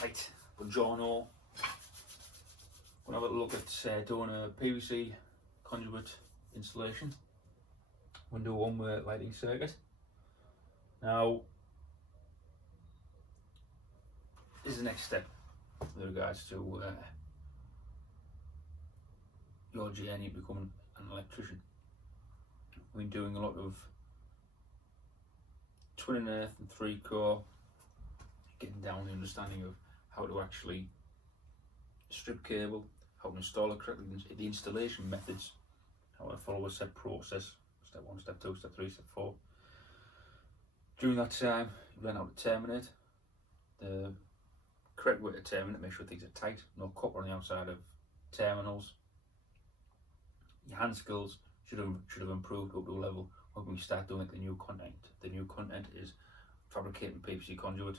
Right, buongiorno. We'll have a look at doing a PVC conduit installation, window one-way lighting circuit. Now, this is the next step with regards to your journey of becoming an electrician. We've been doing a lot of twin and earth and 3-core, getting down the understanding of how to actually strip cable, how to install it correctly, the installation methods, how to follow a set process, step 1, step 2, step 3, step 4. During that time, you learn how to terminate, the correct way to terminate, make sure things are tight, no copper on the outside of terminals. Your hand skills should have improved up to a level when we start doing the new content. The new content is fabricating PVC conduit,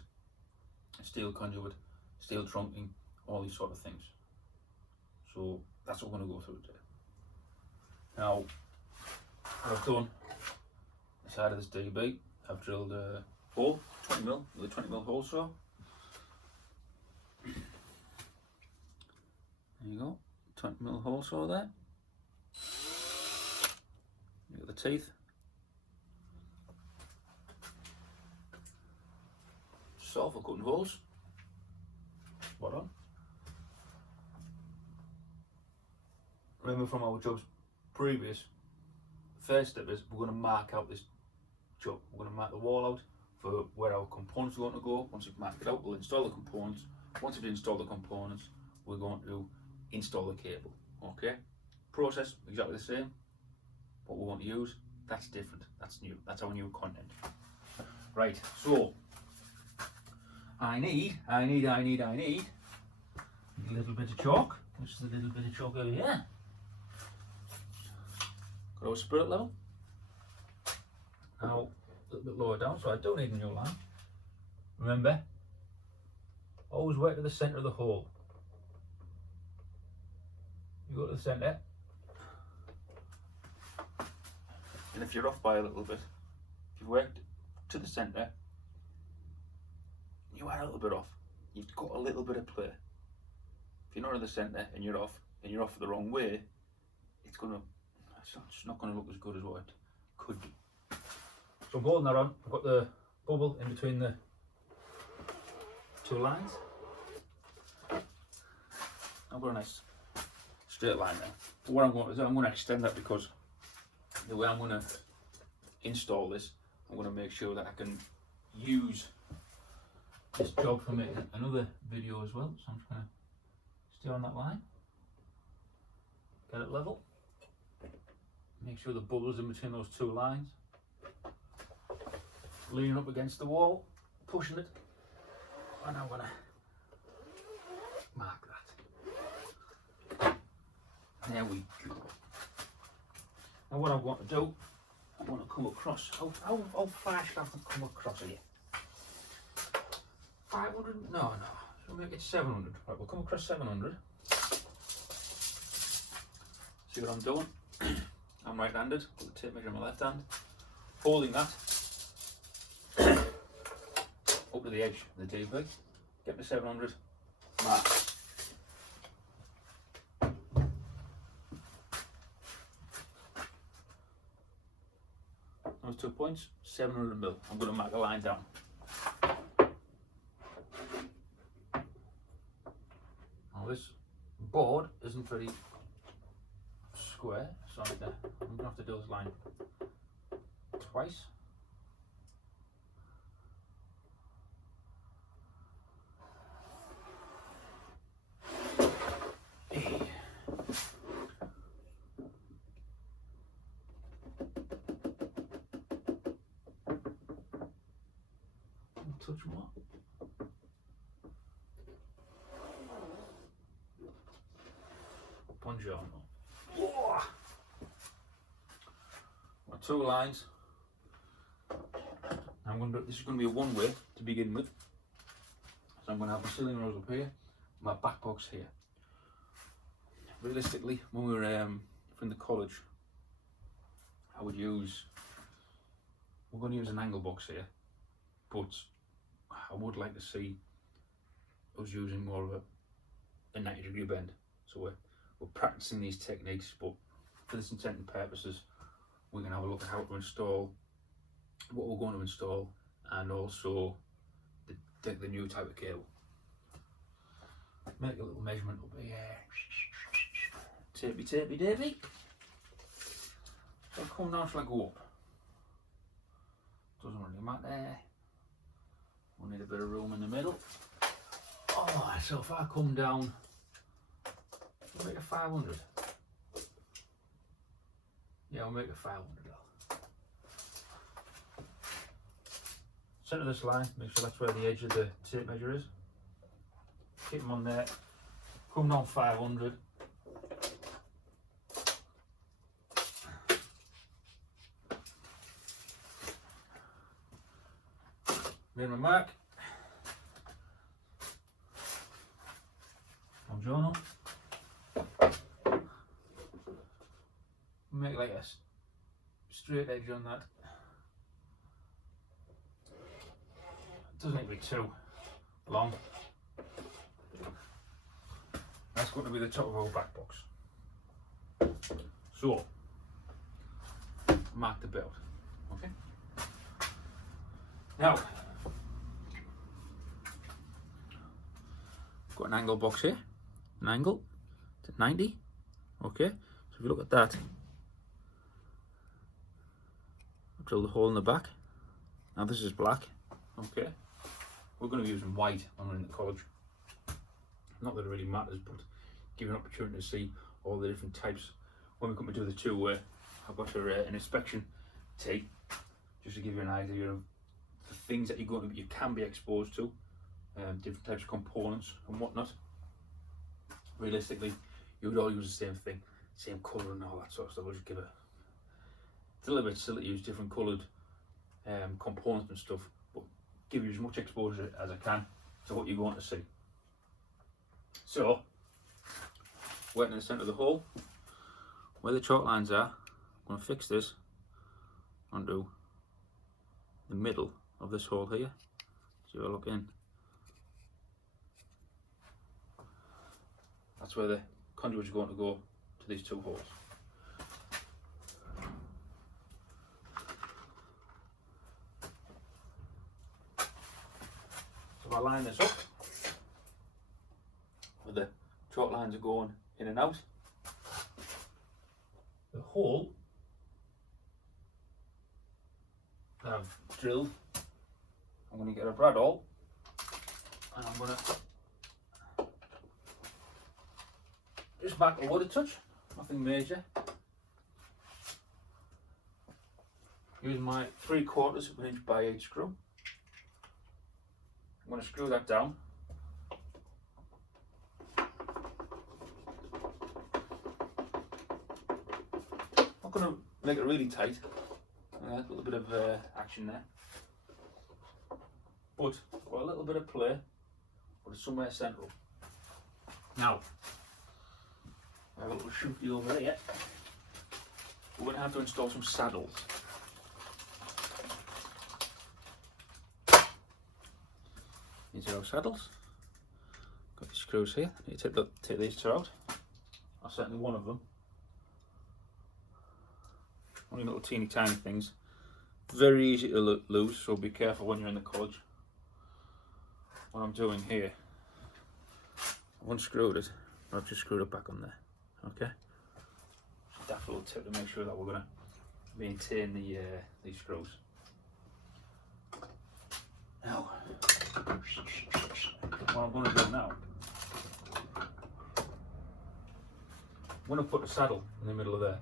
steel conduit, steel trunking, all these sort of things. So that's what we're going to go through today. Now, what I've done inside of this DB, I've drilled a hole, 20mm, with a 20mm hole saw. There you go, 20mm hole saw there. You got the teeth. Saw for cutting holes. Spot on. Remember from our jobs previous, first step is we're going to mark out this job. We're going to mark the wall out for where our components are going to go. Once we've marked it out, we'll install the components. Once we've installed the components, we're going to install the cable. Okay? Process exactly the same. What we want to use, that's different. That's new. That's our new content. Right, so I need a little bit of chalk. Just a little bit of chalk over here. Got our spirit level. Now a little bit lower down, so I don't need a new line. Remember, always work to the centre of the hole. You go to the centre, and if you're off by a little bit, if you've worked to the centre, you are a little bit off. You've got a little bit of play. If you're not in the centre and you're off the wrong way, it's not gonna look as good as what it could be. So I'm holding that on. I've got the bubble in between the two lines. I've got a nice straight line there. But what I'm going to do, I'm going to extend that, because the way I'm going to install this, I'm going to make sure that I can use this job for making another video as well. So I'm just going to stay on that line, get it level, make sure the bubble's in between those two lines, leaning up against the wall, pushing it, and I'm going to mark that. There we go. Now what I want to do, I want to come across, how far should I have to come across here? 500? No, we'll make it 700. Right, we'll come across 700. See what I'm doing? I'm right-handed, got the tape measure in my left hand, holding that up to the edge of the DB, get my 700 mark. Those 2 points, 700mm. I'm going to mark a line down. Now this board isn't very square, so I'm going to have to do this line twice. Touch more. Buongiorno. Whoa. My 2 lines. This is going to be a one-way to begin with. So I'm going to have my ceiling rose up here, my back box here. Realistically, when we were in the college, we're going to use an angle box here, but I would like to see us us using more of a 90-degree bend. So we're practicing these techniques, but for this intent and purposes, we're going to have a look at how to install, what we're going to install, and also the new type of cable. Make a little measurement up here. Tapey Davey. So I come down till I go up. Doesn't really matter. We'll need a bit of room in the middle. Oh, so if I come down, we'll make it 500. Yeah, we'll make it 500. Centre this line, make sure that's where the edge of the tape measure is. Keep them on there. Come down 500. Made my mark. My journal. Make like a straight edge on that. It doesn't need to be too long. That's going to be the top of our back box. So, mark the belt. Okay. Now, got an angle box here, an angle to 90. Okay, so if you look at that, drill the hole in the back. Now this is black. Okay, we're going to be using white when we're in the college. Not that it really matters, but give you an opportunity to see all the different types. When we come to do the two-way, I've got an inspection tape just to give you an idea of the things that you can be exposed to, different types of components and whatnot. Realistically, you would all use the same thing, same colour and all that sort of stuff. We'll just give it's a little bit silly to use different coloured components and stuff, but give you as much exposure as I can to what you're going to see. So, wet in the centre of the hole, where the chalk lines are, I'm going to fix this onto the middle of this hole here. So if I look in, that's where the conduit is going to go to these two holes. So if I line this up, where the chalk lines are going in and out, the hole that I've drilled, I'm going to get a brad awl and I'm going to just back the wood a touch, nothing major. Using my 3/4 of an inch by 8 screw. I'm going to screw that down. I'm not going to make it really tight. A little bit of action there. But got a little bit of play, but it's somewhere central. Now, I have a little shooty over here. We're going to have to install some saddles. These are our saddles. Got the screws here. I need to take these two out. Or certainly one of them. Only little teeny tiny things. Very easy to lose, so be careful when you're in the college. What I'm doing here, I've unscrewed it, but I've just screwed it back on there. Okay. Daft little tip to make sure that we're going to maintain these screws. Now, what I'm going to do now, I'm going to put a saddle in the middle of there.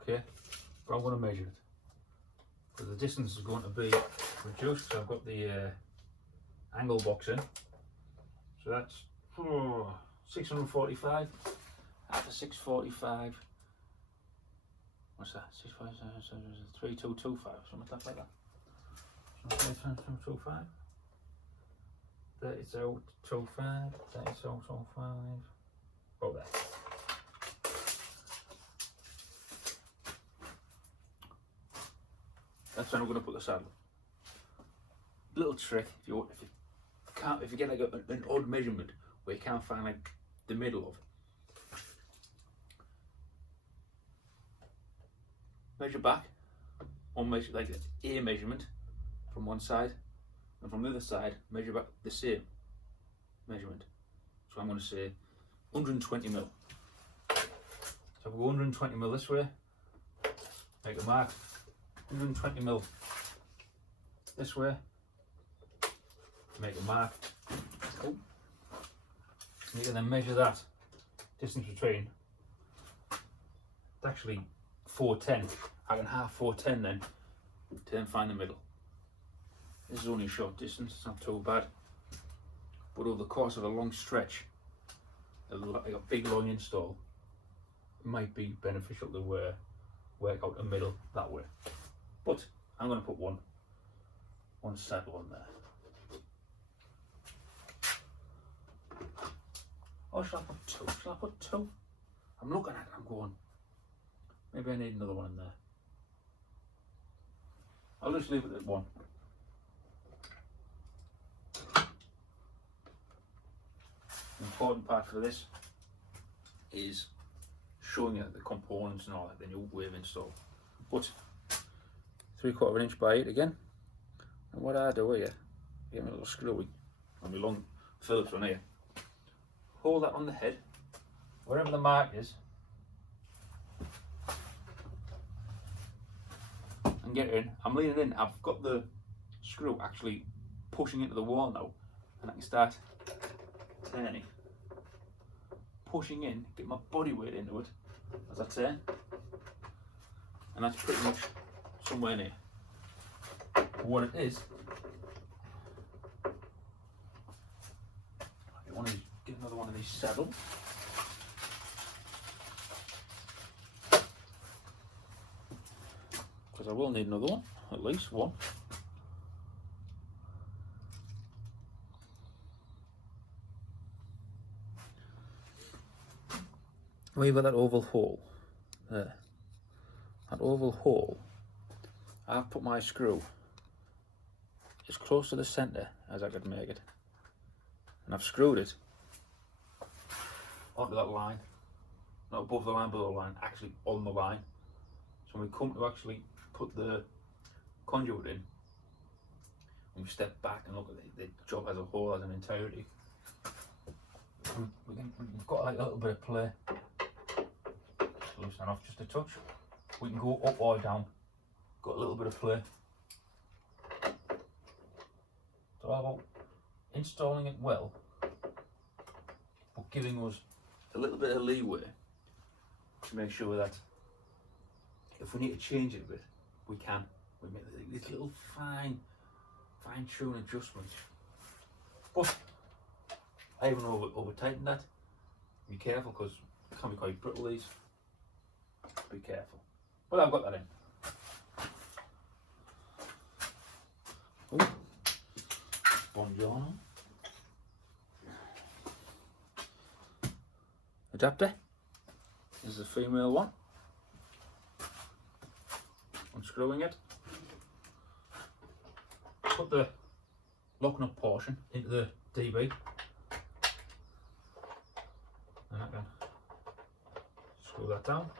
Okay, but I'm going to measure it. Because the distance is going to be reduced, so I've got the angle box in. So that's 645. After 645, what's that? 3225, something like that. 3225. 3225. 3225. About there. That's when I'm going to put the saddle. Little trick, if you can't, if you get like an odd measurement where you can't find like the middle of, measure back, one measure, like a measurement from one side, and from the other side measure back the same measurement. So I'm going to say 120 mil. So we go 120 mil this way, make a mark, 120 mil this way, make a mark. Oh. You can then measure that distance between. It's actually 410. I can half 410 then to then find the middle. This is only a short distance, it's not too bad. But over the course of a long stretch, like a big long install, it might be beneficial to work out a middle that way. But I'm going to put one saddle on there. Or shall I put two? Shall I put two? I'm looking at it, I'm going, maybe I need another one in there. I'll just leave it at one. The important part for this is showing you the components and all that, the new wave install. But 3/4 inch by 8 again. And what I do here, get my little screwy on my long Phillips on here. Hold that on the head, wherever the mark is, and get it in. I'm leaning in, I've got the screw actually pushing into the wall now, and I can start turning, pushing in, get my body weight into it as I turn, and that's pretty much somewhere near. But what it is, I want to get another one of these saddles. Because I will need another one, at least one. Where you've got that oval hole, there, that oval hole, I've put my screw as close to the centre as I could make it, and I've screwed it onto that line, not above the line, below the line, actually on the line. So when we come to actually put the conduit in, when we step back and look at the job as a whole, as an entirety, we've got like a little bit of play. Loosen off just a touch. We can go up or down. Got a little bit of play. So how about installing it well, but giving us a little bit of leeway to make sure that if we need to change it a bit, we can. We make these little fine-tune adjustments. But I haven't over tightened that. Be careful, because it can be quite brittle, these. Be careful. But I've got that in. Oh, buongiorno. Adapter. This is the female one. Unscrewing it. Put the locking up portion into the DB. And I can screw that down.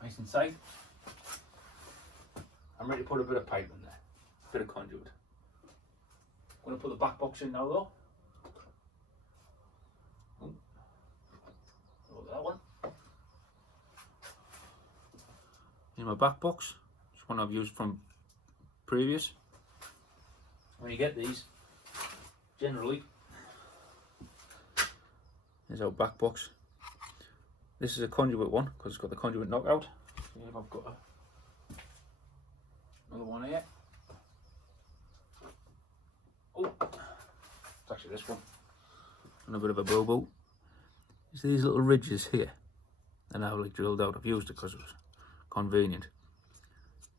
Nice and tight. I'm ready to put a bit of pipe in there, a bit of conduit. I'm going to put the back box in now though. Look at that one. In my back box, it's one I've used from previous. When you get these, generally, there's our back box. This is a conduit one because it's got the conduit knockout. See if I've got another one here. Oh, it's actually this one. And a bit of a bobo. It's these little ridges here, and I've like drilled out. I've used it because it was convenient.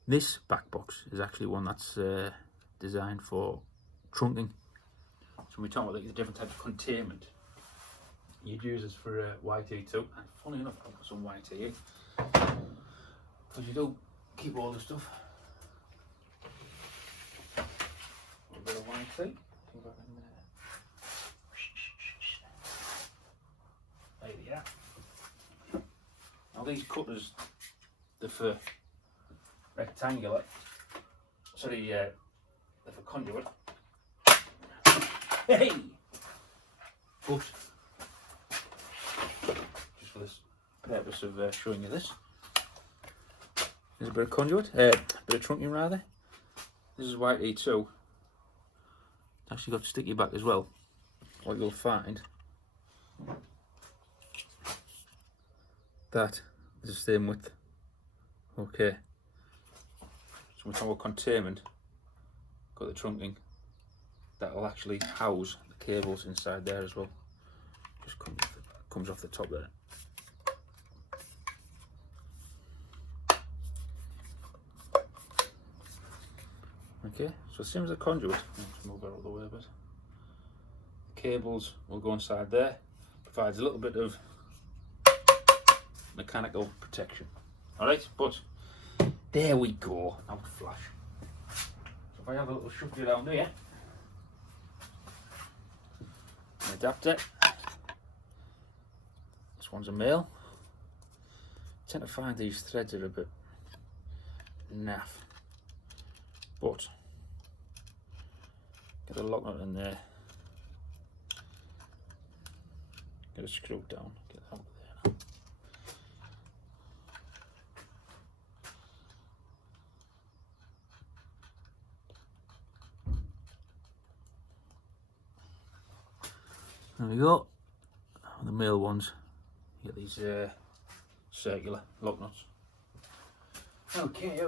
This back box is actually one that's designed for trunking. So when we talk about like, the different types of containment, you'd use this for YT2, and funny enough, I've got some YT here. because you don't keep all the stuff. A little bit of white tape. See if I can, there we are. Now these cutters, they're for rectangular. Sorry, they're for conduit. Hey! But just for this purpose of showing you this, there's a bit of conduit, a bit of trunking rather. This is white E2. It's actually got sticky back as well. What you'll find that is the same width. Okay. So we have a containment, got the trunking, that will actually house the cables inside there as well. Just comes off the top there. Okay, so same as the conduit. Let's move that out of the way a bit. The cables will go inside there, provides a little bit of mechanical protection. Alright, but there we go. Now to flash. So if I have a little shuffle down there, an adapter. This one's a male. I tend to find these threads are a bit naff, but get a lock nut in there. Get a screw down. Get that out of there now. There we go. The male ones, you get these circular lock nuts. Okay.